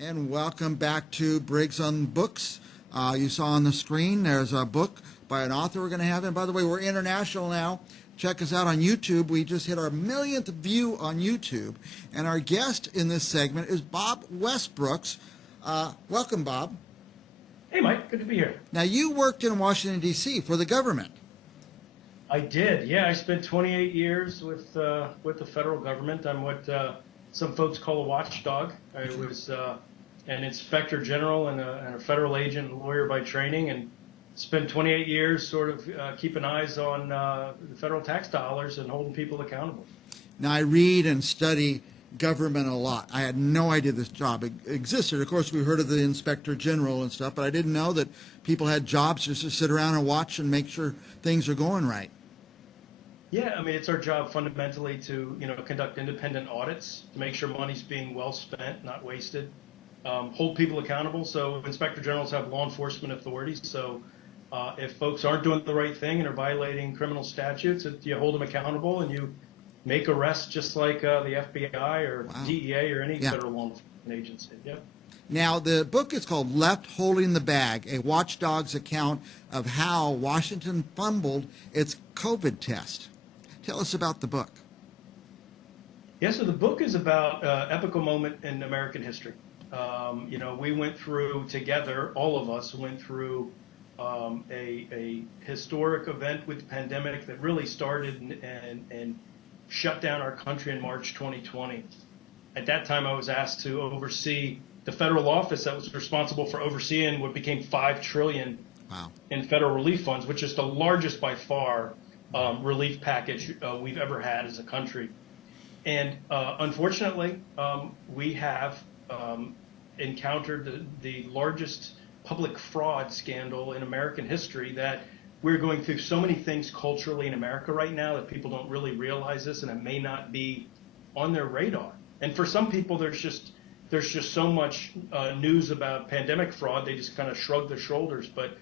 And welcome back to Briggs on Books. You saw on the screen there's a book by an author we're going to have. And by the way, we're international now. Check us out on YouTube. We just hit our millionth view on YouTube. And our guest in this segment is Bob Westbrooks. Welcome, Bob. Hey, Mike. Good to be here. Now, you worked in Washington, D.C. for the government. I did. Yeah, I spent 28 years with the federal government. I'm what some folks call a watchdog. I was an inspector general and a federal agent and lawyer by training, and spent 28 years sort of keeping eyes on the federal tax dollars and holding people accountable. Now, I read and study government a lot. I had no idea this job existed. Of course, we heard of the inspector general and stuff, but I didn't know that people had jobs just to sit around and watch and make sure things are going right. Yeah, I mean, it's our job fundamentally to, conduct independent audits to make sure money's being well spent, not wasted, hold people accountable. So inspector generals have law enforcement authorities. So if folks aren't doing the right thing and are violating criminal statutes, you hold them accountable and you make arrests just like the FBI or DEA or any federal law enforcement agency. Yep. Now, the book is called Left Holding the Bag, a watchdog's account of how Washington fumbled its COVID test. Tell us about the book. Yeah, so the book is about an epical moment in American history. We went through together, all of us went through a historic event with the pandemic that really started and shut down our country in March 2020. At that time, I was asked to oversee the federal office that was responsible for overseeing what became $5 trillion in federal relief funds, which is the largest by far relief package we've ever had as a country. And unfortunately, we have encountered the largest public fraud scandal in American history, that we're going through so many things culturally in America right now that people don't really realize this, and it may not be on their radar. And for some people, there's just so much news about pandemic fraud, they just kind of shrug their shoulders. But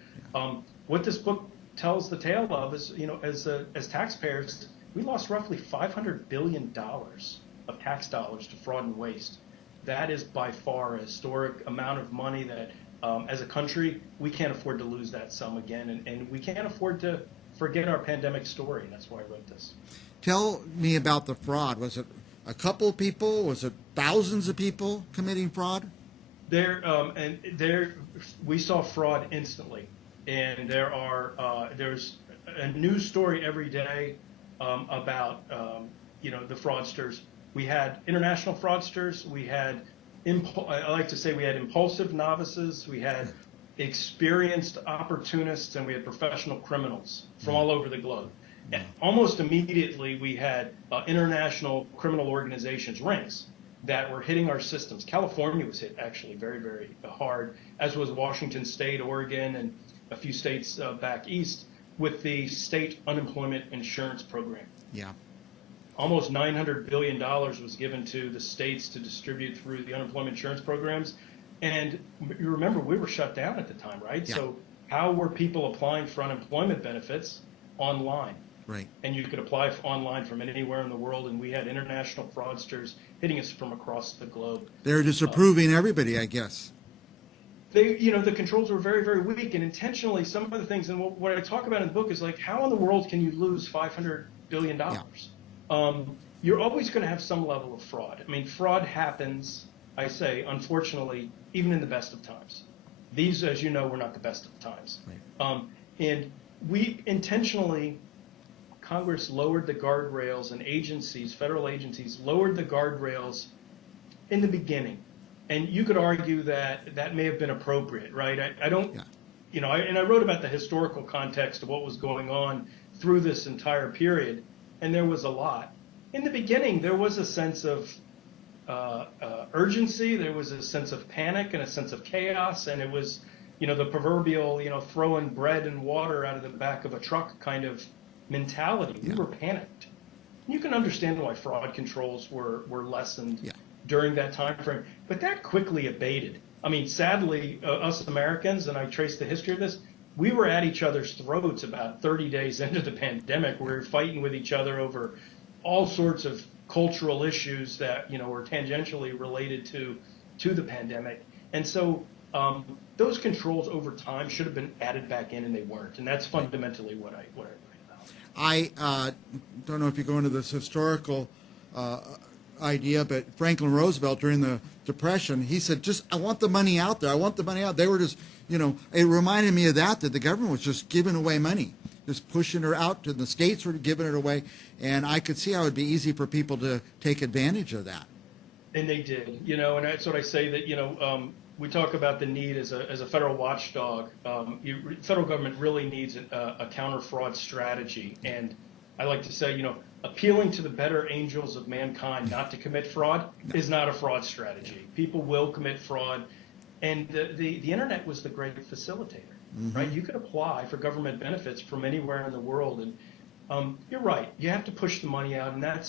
what this book tells the tale of is, as taxpayers, we lost roughly $500 billion of tax dollars to fraud and waste. That is by far a historic amount of money that, as a country, we can't afford to lose that sum again, and we can't afford to forget our pandemic story. That's why I wrote this. Tell me about the fraud. Was it a couple of people? Was it thousands of people committing fraud? We saw fraud instantly, and there's a news story every day about the fraudsters. We had international fraudsters. We had I like to say we had impulsive novices. We had experienced opportunists, and we had professional criminals from all over the globe. And almost immediately, we had international criminal organizations, rings, that were hitting our systems. California was hit actually very, very hard, as was Washington State, Oregon, and a few states back east with the state unemployment insurance program. Yeah. Almost $900 billion was given to the states to distribute through the unemployment insurance programs. And you remember, we were shut down at the time, right? Yeah. So how were people applying for unemployment benefits? Online. Right. And you could apply online from anywhere in the world, and we had international fraudsters hitting us from across the globe. They're just approving everybody, I guess. The controls were very, very weak, and intentionally some of the things, and what I talk about in the book is like, how in the world can you lose $500 billion? Yeah. You're always going to have some level of fraud. I mean, fraud happens, I say, unfortunately, even in the best of times. These, as you know, were not the best of times. Right. And we intentionally, Congress lowered the guardrails, and agencies, federal agencies, lowered the guardrails in the beginning. And you could argue that may have been appropriate, right? I don't, and I wrote about the historical context of what was going on through this entire period. And there was a lot. In the beginning, there was a sense of urgency. There was a sense of panic and a sense of chaos. And it was, the proverbial, throwing bread and water out of the back of a truck kind of mentality. Yeah. We were panicked. You can understand why fraud controls were lessened during that time frame. But that quickly abated. I mean, sadly, us Americans, and I trace the history of this, we were at each other's throats about 30 days into the pandemic. We were fighting with each other over all sorts of cultural issues that, were tangentially related to to the pandemic. And so those controls over time should have been added back in, and they weren't. And that's fundamentally what I write about. I don't know if you go into this historical idea, but Franklin Roosevelt during the Depression, he said, I want the money out there. I want the money out. They were just, it reminded me of that the government was just giving away money, just pushing her out to the states were giving it away. And I could see how it would be easy for people to take advantage of that. And they did, and that's what I say that, we talk about the need as a federal watchdog. Federal government really needs a counter fraud strategy. And I like to say, appealing to the better angels of mankind not to commit fraud is not a fraud strategy. People will commit fraud. And the internet was the great facilitator, right? You could apply for government benefits from anywhere in the world. And you're right. You have to push the money out. And that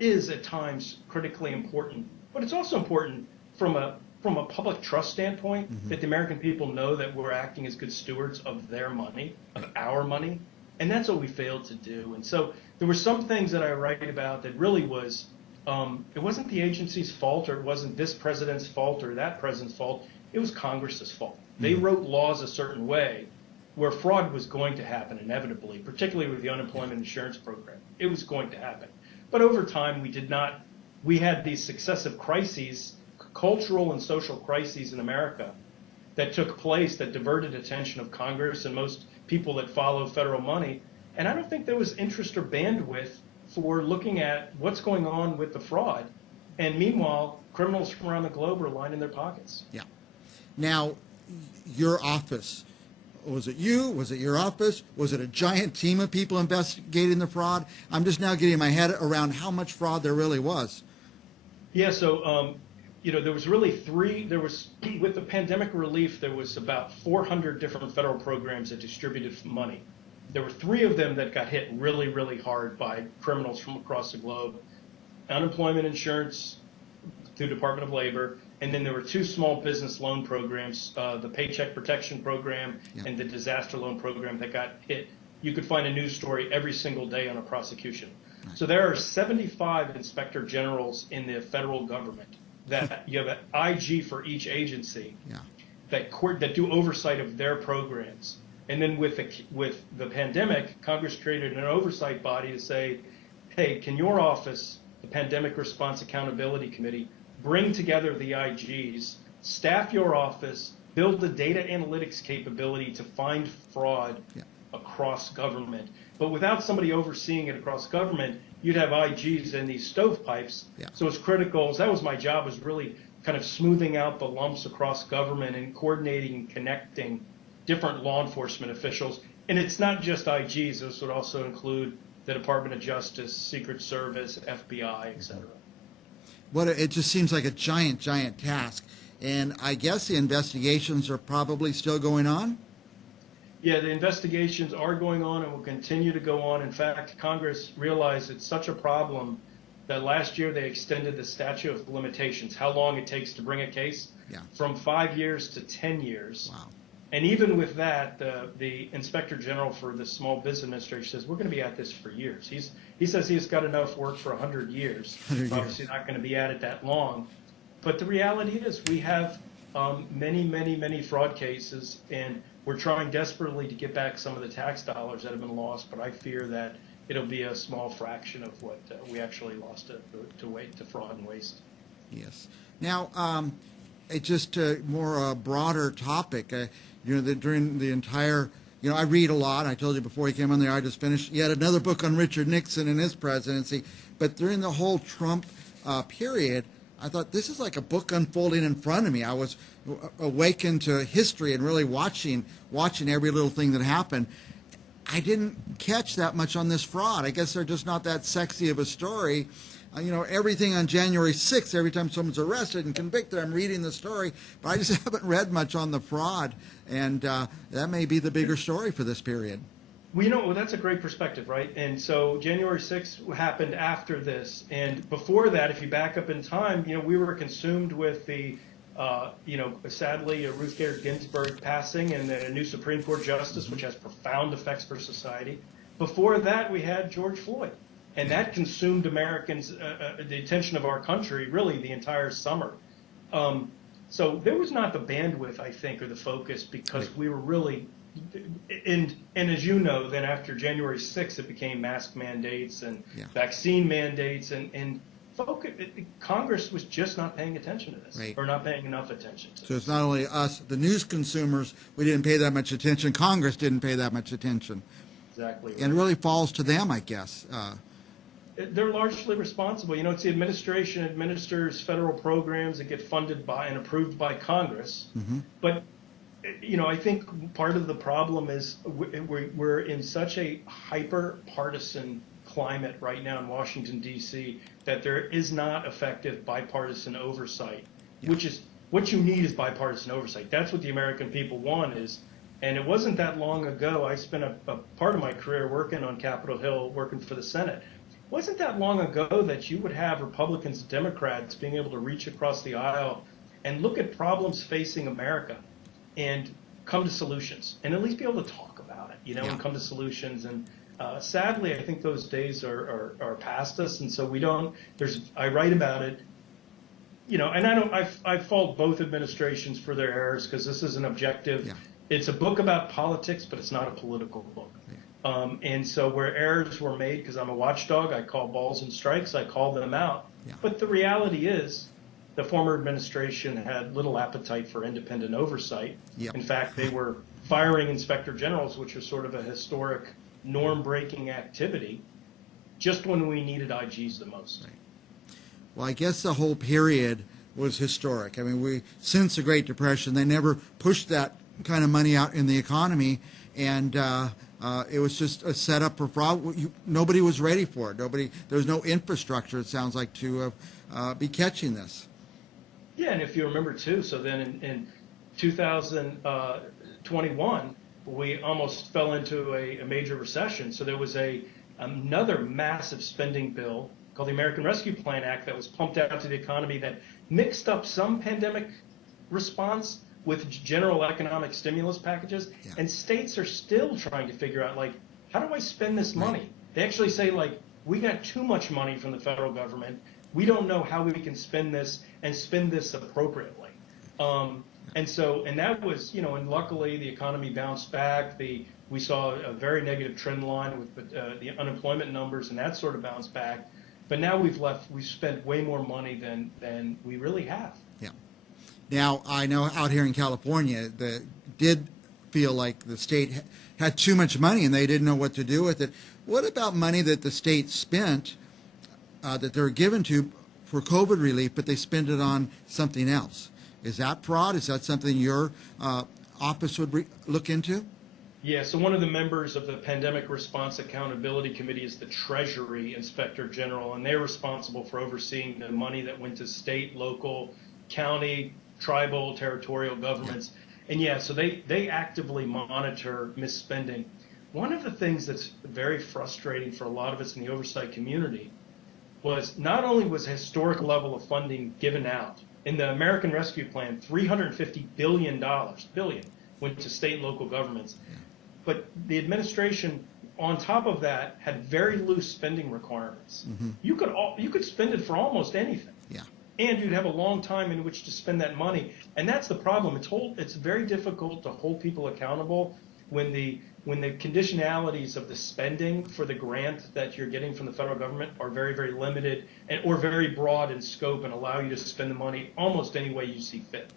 is at times critically important. But it's also important from a public trust standpoint that the American people know that we're acting as good stewards of their money, of our money. And that's what we failed to do. And so there were some things that I write about that really was, it wasn't the agency's fault, or it wasn't this president's fault or that president's fault. It was Congress's fault. They wrote laws a certain way where fraud was going to happen inevitably, particularly with the unemployment insurance program. It was going to happen. But over time, we had these successive crises, cultural and social crises in America that took place that diverted attention of Congress and most people that follow federal money. And I don't think there was interest or bandwidth for looking at what's going on with the fraud. And meanwhile, criminals from around the globe are lining their pockets. Yeah. Now, your office, was it you? Was it your office? Was it a giant team of people investigating the fraud? I'm just now getting my head around how much fraud there really was. Yeah, so there was really with the pandemic relief, there was about 400 different federal programs that distributed money. There were 3 of them that got hit really, really hard by criminals from across the globe. Unemployment insurance through Department of Labor, and then there were 2 small business loan programs, the Paycheck Protection Program and the Disaster Loan Program that got hit. You could find a news story every single day on a prosecution. So there are 75 inspector generals in the federal government. That you have an IG for each agency that do oversight of their programs. And then with the pandemic, Congress created an oversight body to say, hey, can your office, the Pandemic Response Accountability Committee, bring together the IGs, staff your office, build the data analytics capability to find fraud across government. But without somebody overseeing it across government, you'd have IGs in these stovepipes. So it's critical. So that was my job, was really kind of smoothing out the lumps across government and coordinating and connecting different law enforcement officials. And it's not just IGs. This would also include the Department of Justice, Secret Service, FBI, et cetera. It just seems like a giant, giant task. And I guess the investigations are probably still going on? Yeah, the investigations are going on and will continue to go on. In fact, Congress realized it's such a problem that last year they extended the statute of limitations, how long it takes to bring a case, from 5 years to 10 years. Wow. And even with that, the Inspector General for the Small Business Administration says, we're going to be at this for years. He says he's got enough work for 100 years. Obviously not going to be at it that long. But the reality is we have many, many, many fraud cases, and we're trying desperately to get back some of the tax dollars that have been lost, but I fear that it'll be a small fraction of what we actually lost to fraud and waste. Yes. Now, it's just a more broader topic. During the entire, I read a lot. I told you before you came on there, I just finished yet another book on Richard Nixon and his presidency. But during the whole Trump period, I thought this is like a book unfolding in front of me. I was awakened to history and really watching every little thing that happened. I didn't catch that much on this fraud. I guess they're just not that sexy of a story. Everything on January 6th, every time someone's arrested and convicted, I'm reading the story, but I just haven't read much on the fraud, and that may be the bigger story for this period. Well, that's a great perspective, right? And so January 6th happened after this, and before that, if you back up in time, we were consumed with the, sadly, Ruth Bader Ginsburg passing and a new Supreme Court justice, which has profound effects for society. Before that, we had George Floyd. And that consumed Americans, the attention of our country, really the entire summer. So there was not the bandwidth, I think, or the focus, because we were really, and as you know, then after January 6th, it became mask mandates and vaccine mandates, and Congress was just not paying attention to this, or not paying enough attention to So it's not only us, the news consumers, we didn't pay that much attention. Congress didn't pay that much attention. Exactly. Right. And it really falls to them, I guess. They're largely responsible. You know, it's the administration administers federal programs that get funded by and approved by Congress. But, you know, I think part of the problem is we're in such a hyper-partisan climate right now in Washington, D.C., that there is not effective bipartisan oversight, which is what you need is bipartisan oversight. That's what the American people want is. And it wasn't that long ago, I spent a part of my career working on Capitol Hill, working for the Senate. It wasn't that long ago that you would have Republicans and Democrats being able to reach across the aisle and look at problems facing America and come to solutions, and at least be able to talk about it, you know, and come to solutions. And sadly, I think those days are past us, and so we don't. I write about it, you know, and I fault both administrations for their errors, because this is an objective. It's a book about politics, but it's not a political book. And so where errors were made, because I'm a watchdog, I call balls and strikes, I call them out. But the reality is the former administration had little appetite for independent oversight. In fact, they were firing inspector generals, which was sort of a historic norm-breaking activity, just when we needed IGs the most. Well, I guess the whole period was historic. I mean, since the Great Depression, they never pushed that kind of money out in the economy, and it was just a setup for fraud. Nobody was ready for it. There was no infrastructure, it sounds like, to be catching this. Yeah, and if you remember too, so then in 2021, we almost fell into a major recession. So there was another massive spending bill called the American Rescue Plan Act that was pumped out to the economy that mixed up some pandemic response with general economic stimulus packages, and states are still trying to figure out, like, how do I spend this money? They actually say, like, we got too much money from the federal government. We don't know how we can spend this and spend this appropriately. And that was, you know, and luckily the economy bounced back. We saw a very negative trend line with the unemployment numbers, and that sort of bounced back. But now we've spent way more money than we really have. Now, I know out here in California, did feel like the state had too much money and they didn't know what to do with it. What about money that the state spent, that they're given to for COVID relief, but they spend it on something else? Is that fraud? Is that something your office would look into? Yeah, so one of the members of the Pandemic Response Accountability Committee is the Treasury Inspector General, and they're responsible for overseeing the money that went to state, local, county, tribal, territorial governments. And so they actively monitor misspending. One of the things that's very frustrating for a lot of us in the oversight community was not only was a historic level of funding given out in the American Rescue Plan, $350 billion went to state and local governments, but the administration on top of that had very loose spending requirements. You could spend it for almost anything. And you'd have a long time in which to spend that money. And that's the problem. It's very difficult to hold people accountable when the conditionalities of the spending for the grant that you're getting from the federal government are very, very limited or very broad in scope and allow you to spend the money almost any way you see fit.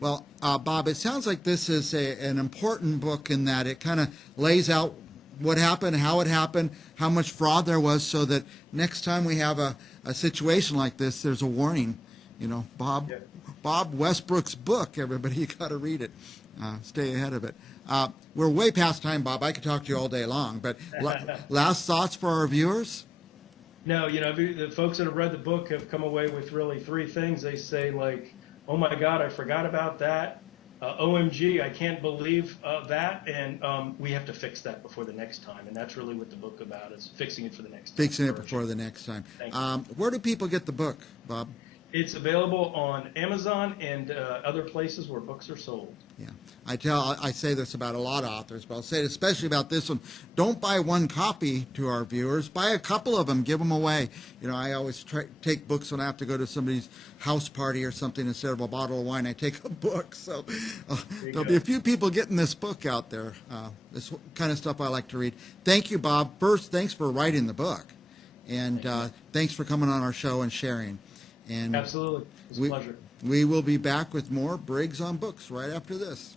Well, Bob, it sounds like this is an important book in that it kind of lays out what happened, how it happened, how much fraud there was, so that next time we have a situation like this, there's a warning. You know, Bob Westbrooks' book, everybody, you got to read it. Stay ahead of it. We're way past time, Bob. I could talk to you all day long, but last thoughts for our viewers? No, you know, the folks that have read the book have come away with really three things. They say, like, oh my God, I forgot about that. OMG, I can't believe that, and we have to fix that before the next time. And that's really what the book about is, fixing it for the next time. Fixing it before the next time. Where do people get the book, Bob? It's available on Amazon and other places where books are sold. Yeah, I say this about a lot of authors, but I'll say it especially about this one. Don't buy one copy to our viewers. Buy a couple of them. Give them away. You know, I always take books when I have to go to somebody's house party or something. Instead of a bottle of wine, I take a book. So there'll be a few people getting this book out there. This kind of stuff I like to read. Thank you, Bob. First, thanks for writing the book, and thanks for coming on our show and sharing. And Absolutely. It's a pleasure. We will be back with more Briggs on Books right after this.